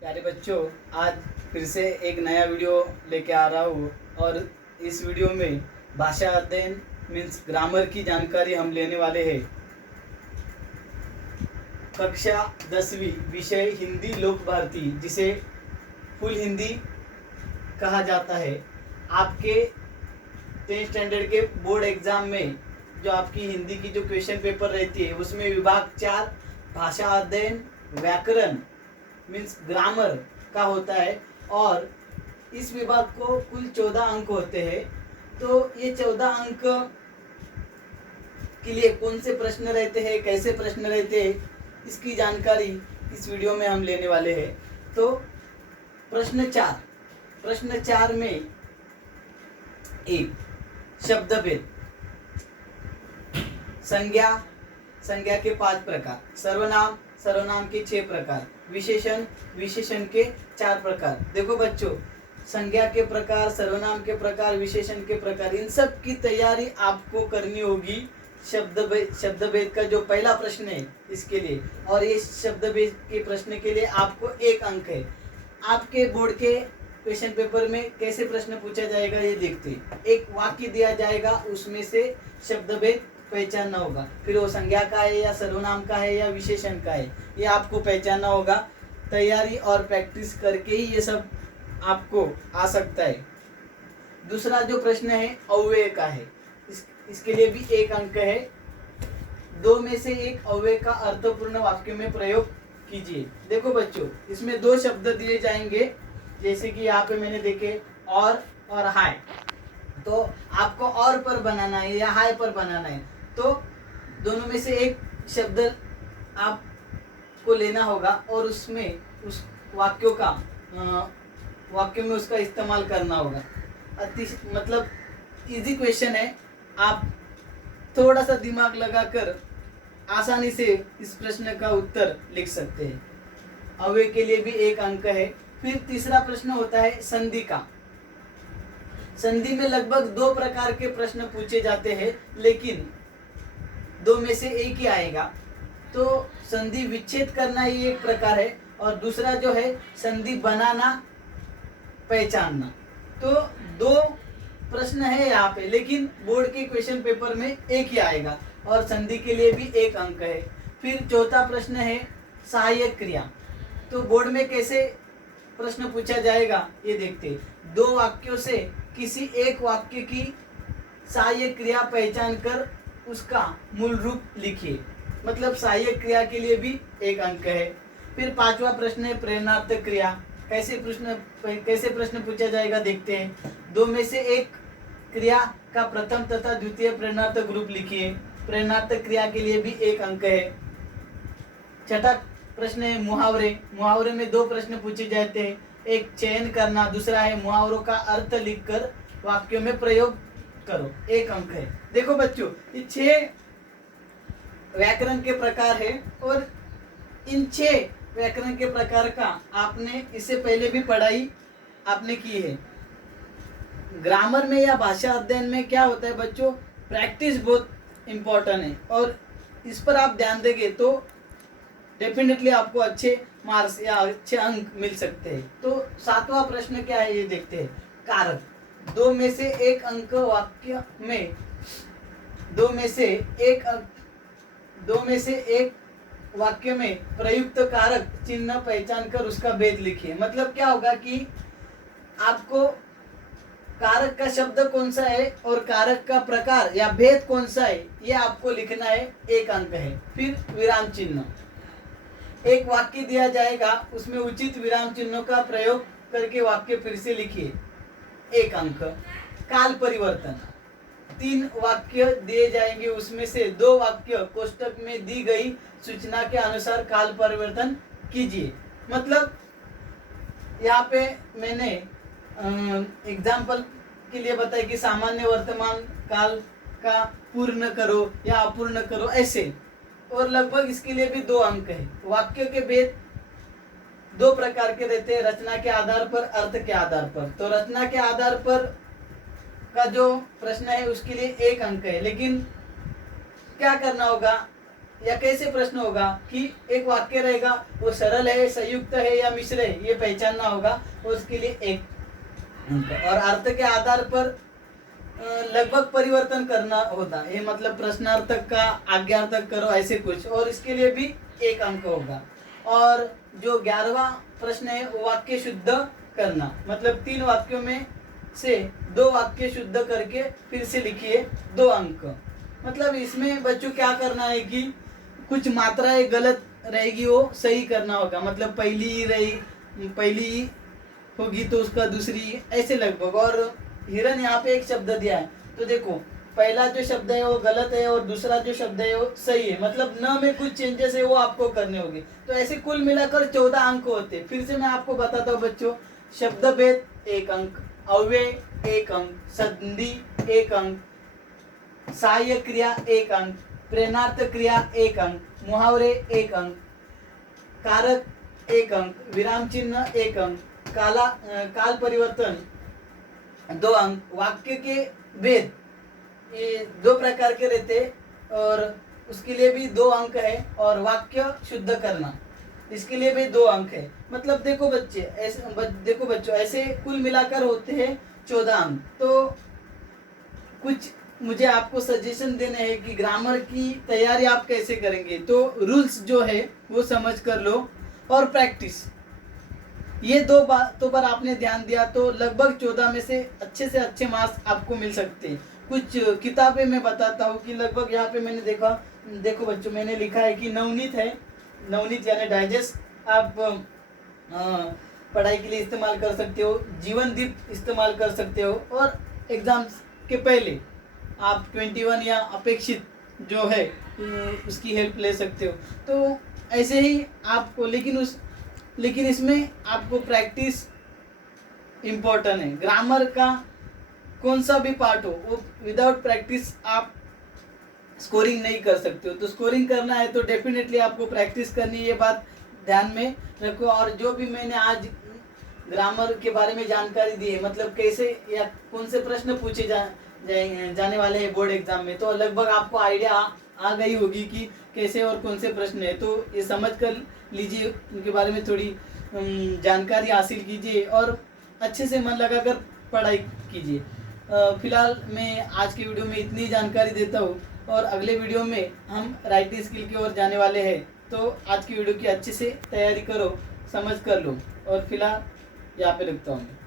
प्यारे बच्चों, आज फिर से एक नया वीडियो लेके आ रहा हूँ और इस वीडियो में भाषा अध्ययन मीन्स ग्रामर की जानकारी हम लेने वाले हैं। कक्षा 10वीं, विषय हिंदी लोक भारती, जिसे फुल हिंदी कहा जाता है। आपके 10th स्टैंडर्ड के बोर्ड एग्जाम में जो आपकी हिंदी की जो क्वेश्चन पेपर रहती है उसमें विभाग 4 भाषा अध्ययन व्याकरण मीन्स ग्रामर का होता है और इस विभाग को कुल 14 अंक होते हैं। तो ये 14 अंक के लिए कौन से प्रश्न रहते हैं, कैसे प्रश्न रहते हैं, इसकी जानकारी इस वीडियो में हम लेने वाले हैं। तो प्रश्न 4 में एक शब्द भेद, संज्ञा के 5 प्रकार, सर्वनाम के 6 प्रकार, विशेषण के 4 प्रकार। देखो बच्चों, संज्ञा के प्रकार, सर्वनाम के प्रकार, विशेषण के प्रकार, इन सब की तैयारी आपको करनी होगी शब्द भेद का जो पहला प्रश्न है इसके लिए। और ये शब्द भेद के प्रश्न के लिए आपको 1 अंक है। आपके बोर्ड के क्वेश्चन पेपर में कैसे प्रश्न पूछा जाएगा ये देखते हैं। एक वाक्य दिया जाएगा, उसमें से शब्द भेद पहचानना होगा, फिर वो संज्ञा का है या सर्वनाम का है या विशेषण का है, ये आपको पहचानना होगा। तैयारी और प्रैक्टिस करके ही ये सब आपको आ सकता है। दूसरा जो प्रश्न है अव्यय का है, इसके लिए भी 1 अंक है। 2 में से 1 अव्यय का अर्थपूर्ण वाक्य में प्रयोग कीजिए। देखो बच्चों, इसमें 2 शब्द दिए जाएंगे, जैसे कि यहाँ पे मैंने देखे और हाय। तो आपको और पर बनाना है या हाय पर बनाना है, तो दोनों में से 1 शब्द आपको लेना होगा और उसमें उस वाक्य में उसका इस्तेमाल करना होगा। मतलब इजी क्वेश्चन है, आप थोड़ा सा दिमाग लगाकर आसानी से इस प्रश्न का उत्तर लिख सकते हैं। अव्यय के लिए भी 1 अंक है। फिर तीसरा प्रश्न होता है संधि का। संधि में लगभग 2 प्रकार के प्रश्न पूछे जाते हैं, लेकिन 2 में से 1 ही आएगा। तो संधि विच्छेद करना ही एक प्रकार है और दूसरा जो है संधि बनाना, पहचानना। तो 2 प्रश्न है यहाँ पे, लेकिन बोर्ड के क्वेश्चन पेपर में 1 ही आएगा और संधि के लिए भी 1 अंक है। फिर चौथा प्रश्न है सहायक क्रिया। तो बोर्ड में कैसे प्रश्न पूछा जाएगा ये देखते हैं। 2 वाक्यों से किसी एक वाक्य की सहायक क्रिया पहचान कर उसका मूल रूप लिखिए। मतलब सहायक क्रिया के लिए भी 1 अंक है। फिर 5वां प्रश्न है प्रेरणार्थक क्रिया। कैसे प्रश्न पूछा जाएगा देखते हैं। 2 में से 1 क्रिया का प्रथम तथा द्वितीय प्रेरणार्थक रूप लिखिए। प्रेरणार्थक क्रिया के लिए भी 1 अंक है। छठा प्रश्न है मुहावरे में 2 प्रश्न पूछे जाते हैं, एक चयन करना, दूसरा है मुहावरों का अर्थ लिखकर वाक्यों में प्रयोग करो, 1 अंक है। देखो बच्चों, ये 6 व्याकरण के प्रकार है और इन 6 व्याकरण के प्रकार का आपने इससे पहले भी पढ़ाई आपने की है। ग्रामर में या भाषा अध्ययन में क्या होता है बच्चों, प्रैक्टिस बहुत इम्पोर्टेंट है और इस पर आप ध्यान देंगे तो डेफिनेटली आपको अच्छे मार्क्स या अच्छे अंक मिल सकते हैं। तो 7वां प्रश्न क्या है ये देखते हैं। कारक। 2 में से 1 अंक वाक्य में 2 में से 1 वाक्य में प्रयुक्त कारक चिन्ह पहचान कर उसका भेद लिखिए। मतलब क्या होगा कि आपको कारक का शब्द कौन सा है और कारक का प्रकार या भेद कौन सा है ये आपको लिखना है, 1 अंक है। फिर विराम चिन्ह, एक वाक्य दिया जाएगा, उसमें उचित विराम चिन्हों का प्रयोग करके वाक्य फिर से लिखिए, 1 अंक। काल परिवर्तन, 3 वाक्य दिए जाएंगे, उसमें से 2 वाक्य कोष्टक में दी गई सूचना के अनुसार काल परिवर्तन कीजिए। मतलब यहाँ पे मैंने एग्जाम्पल के लिए बताया कि सामान्य वर्तमान काल का पूर्ण करो या अपूर्ण करो, ऐसे। और लगभग इसके लिए भी 2 अंक है। वाक्य के भेद 2 प्रकार के रहते हैं, रचना के आधार पर, अर्थ के आधार पर। तो रचना के आधार पर का जो प्रश्न है उसके लिए 1 अंक है, लेकिन क्या करना होगा, या कैसे प्रश्न होगा कि एक वाक्य रहेगा, वो सरल है, संयुक्त है या मिश्र है, ये पहचानना होगा, और उसके लिए 1 अंक। और अर्थ के आधार पर लगभग परिवर्तन करना होता है, ये मतलब प्रश्नार्थक का आज्ञार्थक करो ऐसे कुछ, और इसके लिए भी 1 अंक होगा। और जो 11वां प्रश्न है वो वाक्य शुद्ध करना, मतलब 3 वाक्यों में से 2 वाक्य शुद्ध करके फिर से लिखिए, 2 अंक। मतलब इसमें बच्चों क्या करना है कि कुछ मात्राएं गलत रहेगी वो सही करना होगा, मतलब पहली होगी तो उसका दूसरी, ऐसे लगभग। और हिरन यहाँ पे एक शब्द दिया है, तो देखो पहला जो शब्द है वो गलत है और दूसरा जो शब्द है वो सही है, मतलब न में कुछ चेंजेस है वो आपको करने होंगे। तो ऐसे कुल मिलाकर 14 अंक होते हैं। फिर से मैं आपको बताता हूँ बच्चों, शब्द भेद 1 अंक, अव्यय 1 अंक, संधि 1 अंक, सहायक क्रिया 1 अंक, प्रेरणार्थ क्रिया 1 अंक, मुहावरे 1 अंक, कारक 1 अंक, विराम चिन्ह 1 अंक, काल परिवर्तन 2 अंक, वाक्य के भेद ये 2 प्रकार के रहते और उसके लिए भी 2 अंक है, और वाक्य शुद्ध करना इसके लिए भी 2 अंक है। मतलब देखो बच्चों ऐसे कुल मिलाकर होते हैं 14 अंक। तो कुछ मुझे आपको सजेशन देने हैं कि ग्रामर की तैयारी आप कैसे करेंगे। तो रूल्स जो है वो समझ कर लो, और प्रैक्टिस, ये 2 बातों पर आपने ध्यान दिया तो लगभग 14 में से अच्छे मार्क्स आपको मिल सकते हैं। कुछ किताबें मैं बताता हूँ कि लगभग यहाँ पे मैंने देखो बच्चों, मैंने लिखा है कि नवनीत है, नवनीत यानी डाइजेस्ट आप पढ़ाई के लिए इस्तेमाल कर सकते हो, जीवन दीप इस्तेमाल कर सकते हो, और एग्जाम्स के पहले आप 21 या अपेक्षित जो है उसकी हेल्प ले सकते हो। तो ऐसे ही आपको, लेकिन इसमें आपको प्रैक्टिस इम्पोर्टेंट है। ग्रामर का कौन सा भी पार्ट हो वो विदाउट प्रैक्टिस आप स्कोरिंग नहीं कर सकते हो। तो स्कोरिंग करना है तो डेफिनेटली आपको प्रैक्टिस करनी है, ये बात ध्यान में रखो। और जो भी मैंने आज ग्रामर के बारे में जानकारी दी है, मतलब कैसे या कौन से प्रश्न पूछे जाने वाले हैं बोर्ड एग्जाम में, तो लगभग आपको आइडिया आ गई होगी कि कैसे और कौन से प्रश्न है। तो ये समझ कर लीजिए, उनके बारे में थोड़ी जानकारी हासिल कीजिए और अच्छे से मन लगाकर पढ़ाई कीजिए। फिलहाल मैं आज की वीडियो में इतनी जानकारी देता हूँ, और अगले वीडियो में हम राइटिंग स्किल की ओर जाने वाले हैं। तो आज की वीडियो की अच्छे से तैयारी करो, समझ कर लो, और फिलहाल यहाँ पे लिखता हूँ।